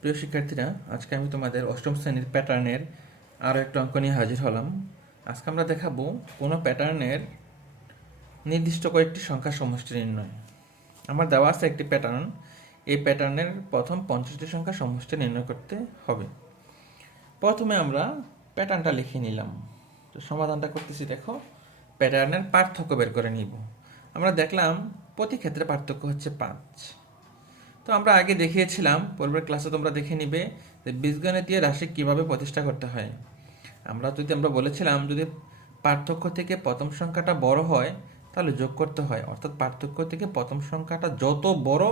প্রিয় শিক্ষার্থীরা, আজকে আমি তোমাদের অষ্টম শ্রেণির প্যাটার্নের আরও একটা অঙ্ক নিয়ে হাজির হলাম। আজকে আমরা দেখাবো কোনো প্যাটার্নের নির্দিষ্ট কয়েকটি সংখ্যা সমষ্টি নির্ণয়। আমার দেওয়া আছে একটি প্যাটার্ন, এই প্যাটার্নের প্রথম পঞ্চাশটি সংখ্যা সমষ্টি নির্ণয় করতে হবে। প্রথমে আমরা প্যাটার্নটা লিখে নিলাম। তো সমাধানটা করতেছি, দেখো, প্যাটার্নের পার্থক্য বের করে নিব। আমরা দেখলাম প্রতি ক্ষেত্রে পার্থক্য হচ্ছে পাঁচ। তো আমরা আগে দেখিয়েছিলাম পূর্বের ক্লাসে তোমরা দেখে নিবে যে বীজগণিতীয় রাশি কীভাবে প্রতিষ্ঠা করতে হয়। আমরা যদি, আমরা বলেছিলাম যদি পার্থক্য থেকে প্রথম সংখ্যাটা বড় হয়, তাহলে যোগ করতে হয়। অর্থাৎ পার্থক্য থেকে প্রথম সংখ্যাটা যত বড়,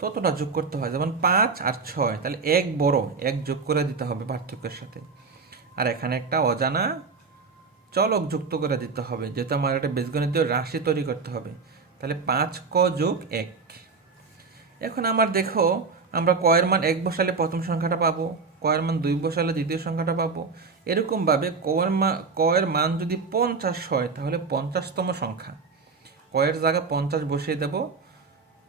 ততটা যোগ করতে হয়। যেমন পাঁচ আর ছয়, তাহলে এক বড়, এক যোগ করে দিতে হবে পার্থক্যের সাথে। আর এখানে একটা অজানা চলক যুক্ত করে দিতে হবে, যেহেতু আমার একটা বীজগণিতীয় রাশি তৈরি করতে হবে। তাহলে পাঁচ ক যোগ এক। এখন আমার দেখো, আমরা কয়ের মান এক বসালে প্রথম সংখ্যাটা পাবো, কয়ের মান দুই বসালে দ্বিতীয় সংখ্যাটা পাবো। এরকমভাবে কয়ের মান কয়ের মান যদি পঞ্চাশ হয়, তাহলে পঞ্চাশতম সংখ্যা। কয়ের জায়গা পঞ্চাশ বসিয়ে দেব,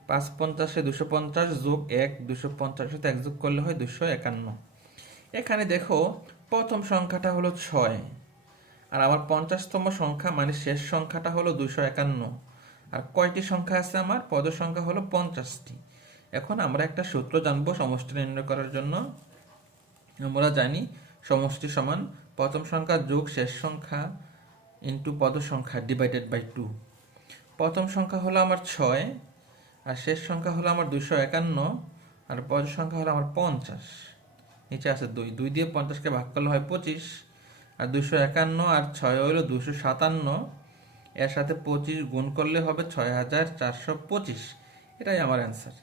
পাঁচ পঞ্চাশে দুশো পঞ্চাশ যোগ এক, দুশো পঞ্চাশের সাথে এক যোগ করলে হয় দুশো একান্ন। এখানে দেখো, প্রথম সংখ্যাটা হলো ছয়, আর আমার পঞ্চাশতম সংখ্যা মানে শেষ সংখ্যাটা হলো দুশো একান্ন। আর কয়টি সংখ্যা আছে আমার? পদ সংখ্যা হলো পঞ্চাশটি। এখন আমরা একটা সূত্র জানব সমষ্টি নির্ণয় করার জন্য। আমরা জানি সমষ্টি সমান প্রথম সংখ্যা যোগ শেষ সংখ্যা ইন্টু পদ সংখ্যা ডিভাইডেড বাই টু প্রথম সংখ্যা হলো আমার ছয়, আর শেষ সংখ্যা হলো আমার দুশো একান্ন, আর পদ সংখ্যা হলো আমার পঞ্চাশ। নিচে আছে দুই। দুই দিয়ে পঞ্চাশকে ভাগ করলে হয় পঁচিশ, আর দুশো একান্ন আর ছয় হলো দুশো সাতান্ন। এর সাথে পঁচিশ গুণ করলে হবে ছয় হাজার চারশো পঁচিশ। এটাই আমার অ্যান্সার